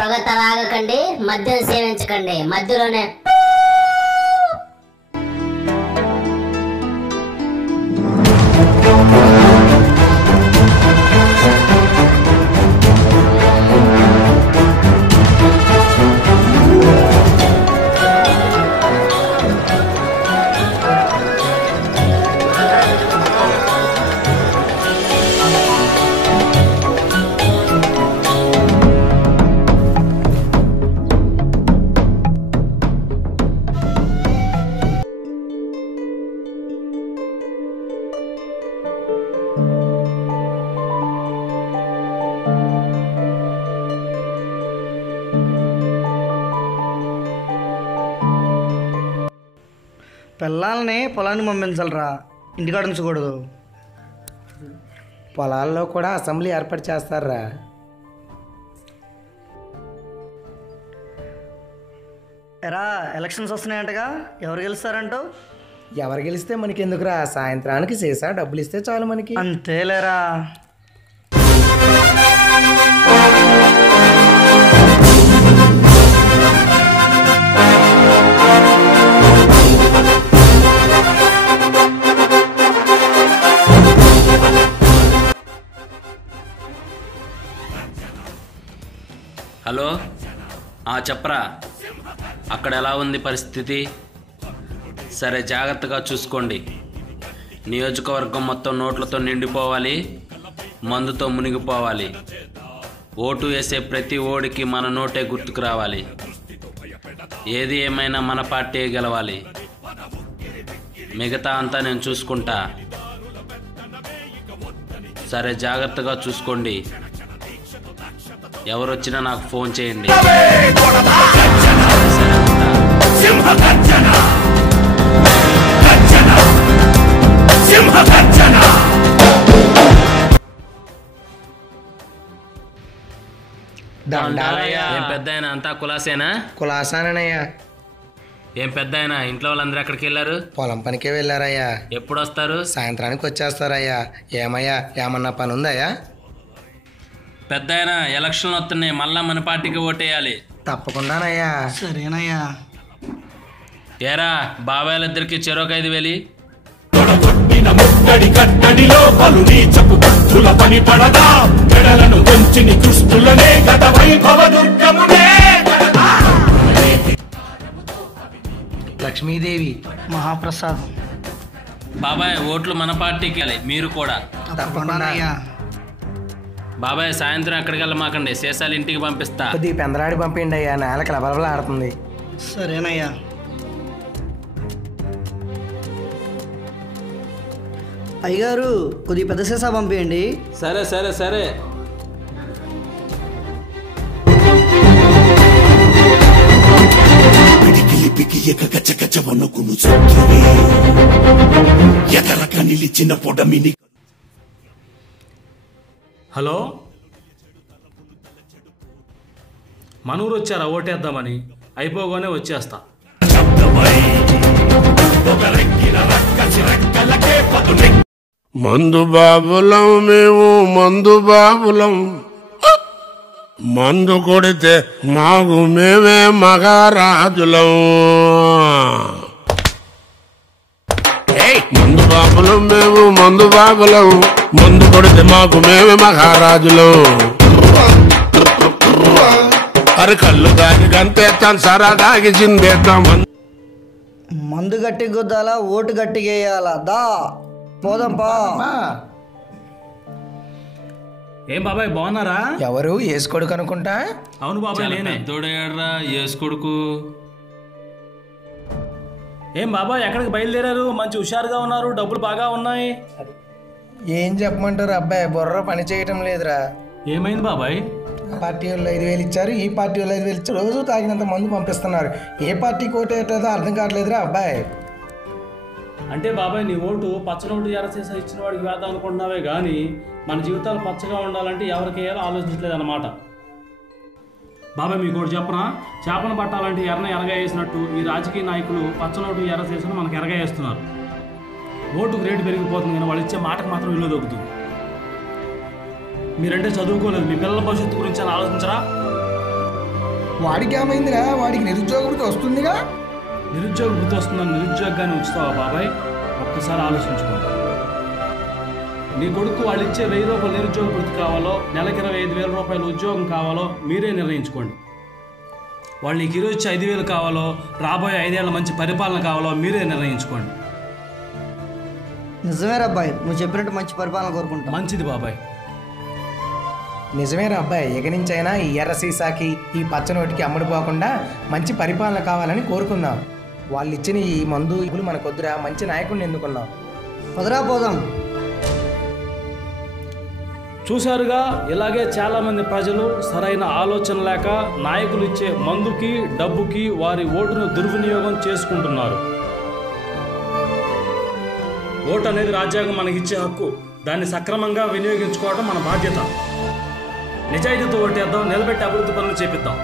పొగ తాగకండి, మద్యం సేవించకండి, మధ్యలోనే పిల్లల్ని పొలాన్ని పంపించాలరా, ఇంటికాడ ఉంచకూడదు. పొలాల్లో కూడా అసెంబ్లీ ఏర్పాటు చేస్తారా? ఎరా ఎలక్షన్స్ వస్తున్నాయంటగా, ఎవరు గెలుస్తారంటావు? ఎవరు గెలిస్తే మనకి ఎందుకురా, సాయంత్రానికి చేసా డబ్బులు ఇస్తే చాలు మనకి. అంతేలేరా. హలో, చెప్పరా, అక్కడ ఎలా ఉంది పరిస్థితి? సరే, జాగ్రత్తగా చూసుకోండి. నియోజకవర్గం మొత్తం నోట్లతో నిండిపోవాలి, మందుతో మునిగిపోవాలి. ఓటు వేసే ప్రతి ఓడికి మన నోటే గుర్తుకు రావాలి. ఏది ఏమైనా మన పార్టీ గెలవాలి. మిగతా అంతా నేను చూసుకుంటా. సరే, జాగ్రత్తగా చూసుకోండి. ఎవరొచ్చినా నాకు ఫోన్ చేయండి. ఏం పెద్దాయన, అంతా కులాసేనా? కులాసానయ్యా. ఏం పెద్దాయన, ఇంట్లో వాళ్ళందరూ ఎక్కడికి వెళ్ళారు? పొలం పనికే వెళ్ళారయ్యా. ఎప్పుడు వస్తారు? సాయంత్రానికి వచ్చేస్తారయ్యా. ఏమయ్యా, ఏమన్నా పని ఉందయ్యా? పెద్దాయన, ఎలక్షన్లు వస్తున్నాయి, మళ్ళా మన పార్టీకి ఓటేయాలి. తప్పకుండానయ్యా. సరేనయ్యా. ఏరా, బాబాయిలిద్దరికి చెరొక 5,000. లక్ష్మీదేవి, మహాప్రసాద్. బాబాయ్, ఓట్లు మన పార్టీకి వెళ్ళాలి, మీరు కూడా. తప్పకుండానయ్యా. బాబాయ్, సాయంత్రం ఎక్కడికి వెళ్ళమాకండి, శేషాలు ఇంటికి పంపిస్తా. కొద్ది పెందరాడి పంపిండి అయ్యా, నేలకి లబలబలా ఆడుతుంది. సరేనయ్యా. అయ్యగారు, కొద్ది పెద్ద సీసా పంపించండి. సరే సరే సరే. హలో, మనూరు వచ్చారా ఓటేద్దామని? అయిపోగానే వచ్చేస్తా. మందు బాబులం మేము, మందు బాబులం. మందు కొడితే మాకు మేమే మగారాజులం. మందు బాబులం మేము, మందు బాబులం. మందు కొడితే మాకు మేమే మహారాజులం. అరే కళ్ళు దాగి గంతేస్తాం, సరా దాగి చిందేస్తాం. మందు గట్టి గుద్దాలా, ఓటు గట్టిగేయాలా? దా పోదంపా. ఏం బాబాయ్, బాగున్నారా? ఎవరు వేసుకోడుకు అనుకుంటా? అవును బాబాయ్, నేనే. తోడేడ్రా యేసుకొడుకు. ఏం బాబాయ్, ఎక్కడికి బయలుదేరారు? మంచి హుషారుగా ఉన్నారు, డబ్బులు బాగా ఉన్నాయి. ఏం చెప్పమంటారు అబ్బాయి, బుర్ర పని చేయటం లేదురా. ఏమైంది బాబాయ్? ఆ పార్టీ వాళ్ళు 5,000 ఇచ్చారు, ఈ పార్టీ వాళ్ళు 5,000 ఇచ్చారు. రోజు తాగినంత మందు పంపిస్తున్నారు. ఏ పార్టీకి ఓటేటదో అర్థం కావట్లేదురా అబ్బాయి. అంటే బాబాయ్, నీ ఓటు పచ్చనోటు ఎరసేసా ఇచ్చిన వాడికి వేద్దాం అనుకుంటున్నావే కానీ మన జీవితాలు పచ్చగా ఉండాలంటే ఎవరికి వేయాలో ఆలోచించలేదు అన్నమాట. బాబాయ్, మీకు ఒకటి చెప్పనా? చేపను పట్టాలంటే ఎర్రన ఎరగా వేసినట్టు ఈ రాజకీయ నాయకులు పచ్చనోటు ఎరసేసిన మనకు ఎరగా వేస్తున్నారు. ఓటుకు రేటు పెరిగిపోతుంది కానీ వాళ్ళు ఇచ్చే మాటకు మాత్రం విలువ దొరుకుతుంది. మీరంటే చదువుకోలేదు, మీ పిల్లల భవిష్యత్తు గురించి అని ఆలోచించరా? వాడికి ఏమైందిరా? వాడికి నిరుద్యోగ వృత్తి వస్తుందిగా. నిరుద్యోగ వృత్తి వస్తుందని నిరుద్యోగాన్ని ఉంచుతావా బాబాయ్? ఒక్కసారి ఆలోచించుకోండి. నీ కొడుకు వాళ్ళు ఇచ్చే 1000 రూపాయలు నిరుద్యోగ వృత్తి కావాలో, నెలకి 25,000 రూపాయలు ఉద్యోగం కావాలో మీరే నిర్ణయించుకోండి. వాళ్ళు నీకు ఈరోజు ఇచ్చే 5,000 కావాలో, రాబోయే 5 ఏళ్ళ మంచి పరిపాలన కావాలో మీరే నిర్ణయించుకోండి. నిజమేరా అబ్బాయి, నువ్వు చెప్పినట్టు మంచి పరిపాలన కోరుకుంటా. మంచిది బాబాయ్. నిజమేరా అబ్బాయి, ఇక నుంచైనా ఈ ఎర్ర సీసాకి ఈ పచ్చనోటికి అమ్ముడుపోకుండా మంచి పరిపాలన కావాలని కోరుకుందాం. వాళ్ళు ఇచ్చిన ఈ మందు ఇప్పుడు మనకొద్దురా, మంచి నాయకుడిని ఎన్నుకున్నాం. పదరా పోదాం. చూశారుగా, ఇలాగే చాలామంది ప్రజలు సరైన ఆలోచన లేక నాయకులు ఇచ్చే మందుకి డబ్బుకి వారి ఓటును దుర్వినియోగం చేసుకుంటున్నారు. ఓటు అనేది రాజ్యాంగం మనకిచ్చే హక్కు. దాన్ని సక్రమంగా వినియోగించుకోవడం మన బాధ్యత. నిజాయితీతో ఓటేద్దాం, నిలబెట్టి అభివృద్ధి పనులు చేపిద్దాం.